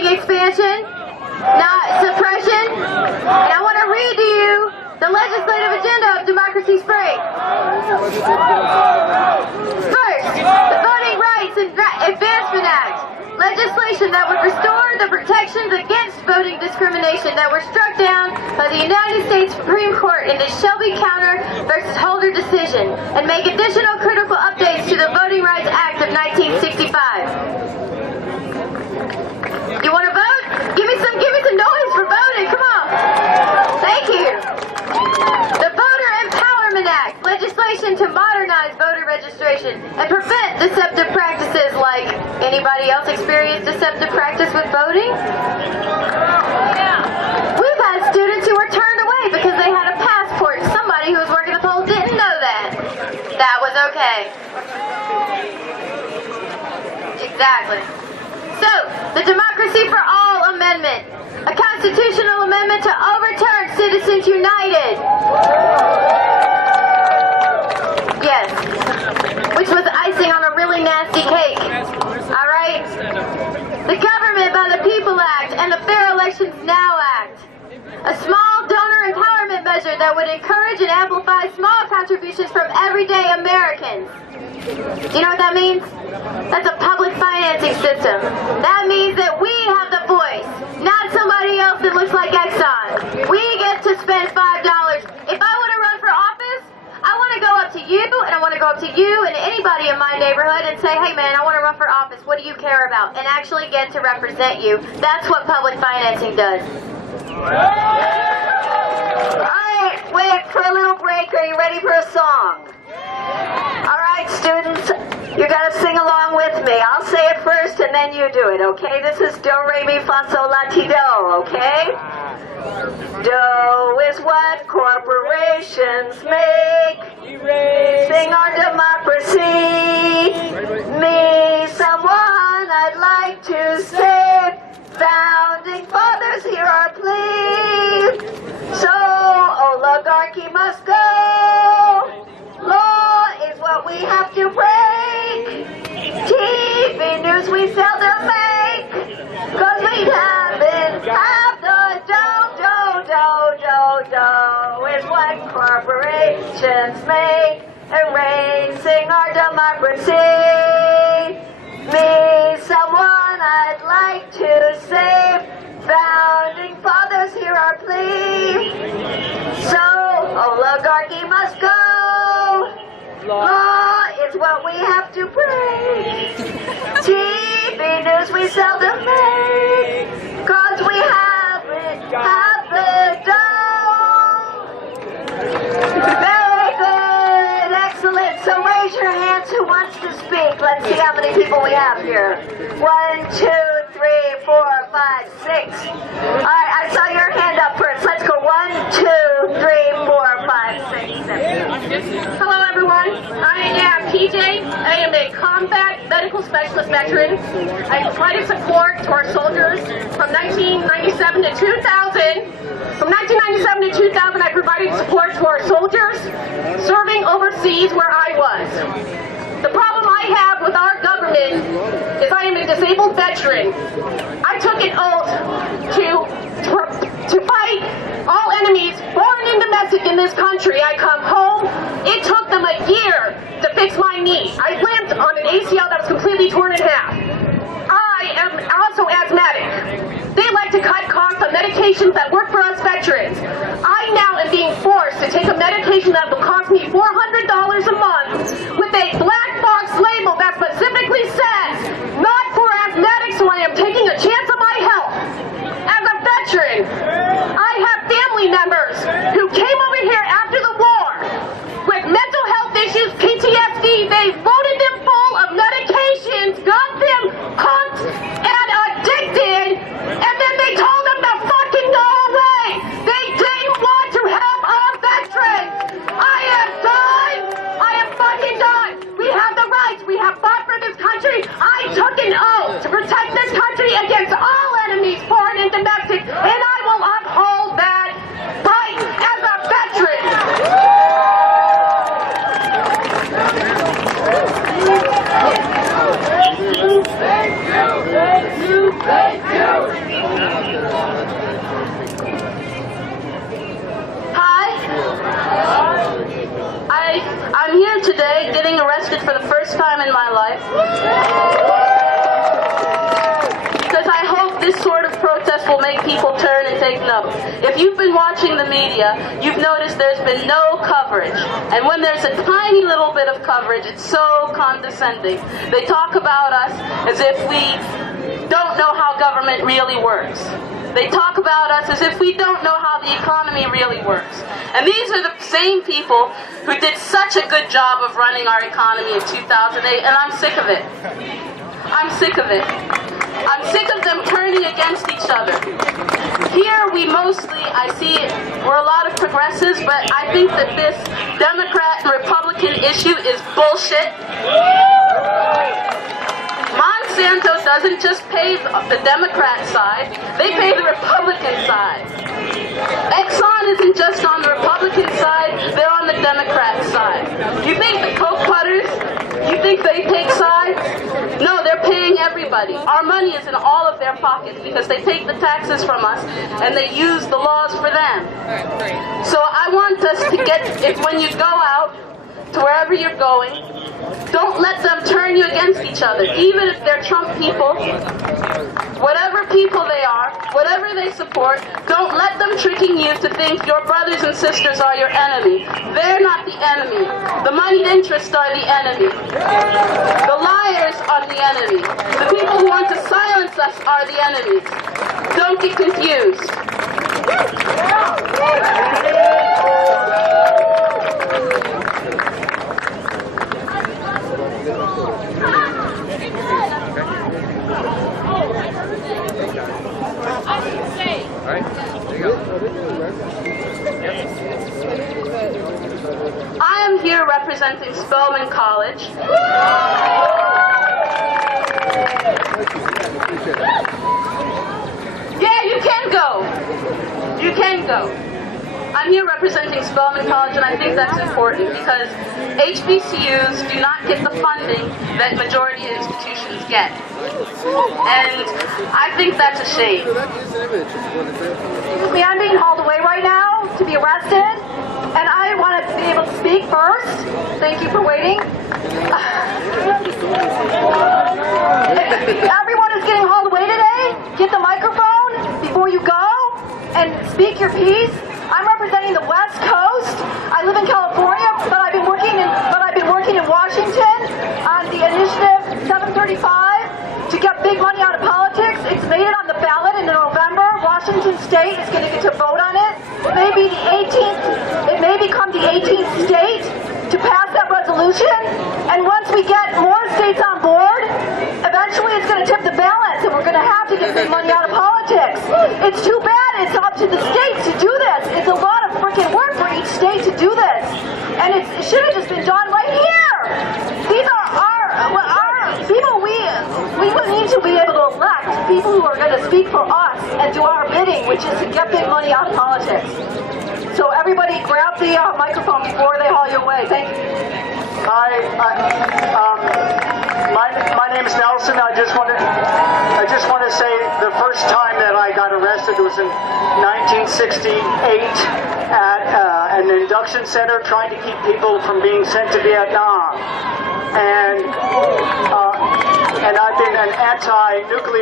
voting expansion, not suppression. And I want to read to you the legislative agenda of Democracy Spring. First, the Voting Rights Advancement Act, legislation that would restore the protections against voting discrimination that were struck down by the United States Supreme Court in the Shelby Counter versus Holder decision, and make additional critical updates to the Voting Rights Act of 1965. You want to vote? Give me some noise for voting. Come on. Thank you. The Voter Empowerment Act, legislation to modernize voter registration and prevent deceptive practices like, anybody else experience deceptive practice with voting? Yeah. We've had students who were turned away because they had a passport. Somebody who was working the poll didn't know that. That was okay. Exactly. So, the Democracy for All Amendment, a constitutional amendment to overturn Citizens United. Yes, which was icing on a really nasty cake. All right? The Government by the People Act and the Fair Elections Now Act, a small donor empowerment measure that would encourage and amplify small contributions from everyday Americans. Do you know what that means? That's a public financing system. That means that we have the voice, not somebody else that looks like Exxon. We get to spend $5. If I want to run for office, I want to go up to you, and I want to go up to you and anybody in my neighborhood and say, hey man, I want to run for office. What do you care about? And actually get to represent you. That's what public financing does. Alright, wait for a little break. Are you ready for a song? Alright, students, you gotta sing along with me. I'll say it first and then you do it, okay? This is do, re, mi, fa, sol, la, ti, do, okay? Do is what corporations make. Sing our democracy. Me, someone I'd like to save. Founding fathers, hear our plea. So, oligarchy must go. Law is what we have to break. TV news we seldom make. Cause we haven't have the dough is what corporations make. Erasing our democracy. Me, someone I'd like to save. Founding fathers, hear our plea. So, oligarchy must go. Law is what we have to break. TV news we seldom make. Cause we haven't have the dough. Very good, excellent. So raise your hands who wants to speak. Let's see how many people we have here. 1, 2, 3, 4, 5, 6. Alright, I saw your hand up first. Let's go 1, 2, 3, 4, 5, 6, 7. Hello everyone, I am PJ. I am a combat medical specialist veteran. I provided support to our soldiers from 1997 to 2000. From 1997 to 2000, I provided support to our soldiers serving overseas where I was. The problem I have with our government is I am a disabled veteran. I took an oath to fight all enemies, foreign and domestic, in this country. I come home. It took them a year to fix my knee. I limped on an ACL that was completely torn in half. I am also asthmatic. They like to cut costs on medications that work for us veterans. I now am being forced to take a medication that will cost me $400 a month with a black box label that specifically says, not for asthmatics, so I am taking a chance on my health. As a veteran, I have family members who came over here after the war with mental health issues, PTSD. They loaded them full of medications, got them hooked and addicted, and then they told them to fucking go away. They didn't want to help our veterans. I am done. I am fucking done. We have the rights. We have fought for this country. I took an oath to protect this country against all enemies, foreign and domestic, and I will uphold that fight as a veteran. Thank you. I'm here today getting arrested for the first time in my life because I hope this sort of protest will make people turn and take note. If you've been watching the media, you've noticed there's been no coverage. And when there's a tiny little bit of coverage, it's so condescending. They talk about us as if we don't know how government really works. They talk about us as if we don't know how the economy really works. And these are the same people who did such a good job of running our economy in 2008, and I'm sick of it. I'm sick of it. I'm sick of them turning against each other. Here we mostly, I see, we're a lot of progressives, but I think that this Democrat and Republican issue is bullshit. Monsanto doesn't just pay the Democrat side, they pay the Republican side. Exxon isn't just on the Republican side, they're on the Democrat side. You think the Coke putters, you think they take sides? No, they're paying everybody. Our money is in all of their pockets because they take the taxes from us and they use the laws for them. So I want us to get, when you go out to wherever you're going, don't let them turn you against each other, even if they're Trump people, whatever people they are, whatever they support. Don't let them tricking you to think your brothers and sisters are your enemy. They're not the enemy. The moneyed interests are the enemy. The liars are the enemy. The people who want to silence us are the enemies. Don't get confused. I am here representing Spelman College. Yeah, you can go. You can go. I'm here representing Spelman College, and I think that's important because HBCUs do not get the funding that majority institutions get. And I think that's a shame. Excuse me, I'm being hauled away right now to be arrested, and I want to be able to speak first. Thank you for waiting. Everyone is getting hauled away today. Get the microphone before you go and speak your piece. I'm representing the West Coast. I live in California, but I've been working in Washington on the initiative 735 to get big money out of politics. It's made it on the ballot in November. Washington State is going to get to vote on it. It may be the 18th. It may become the 18th state to pass that resolution. And once we get more states on board, eventually it's going to tip the balance, and we're going to have to get big money out of politics. It's too bad it's up to the states to do this. It's a lot of freaking work for each state to do this. And it should have just been done right here. These are our people. We need to be able to elect people who are going to speak for us and do our bidding, which is to get big money out of politics. So everybody grab the microphone before they haul you away. Thank you. Hi, my name is Nelson. I just want to say the first time that I got arrested was in 1968 at an induction center trying to keep people from being sent to Vietnam. And I've been an anti-nuclear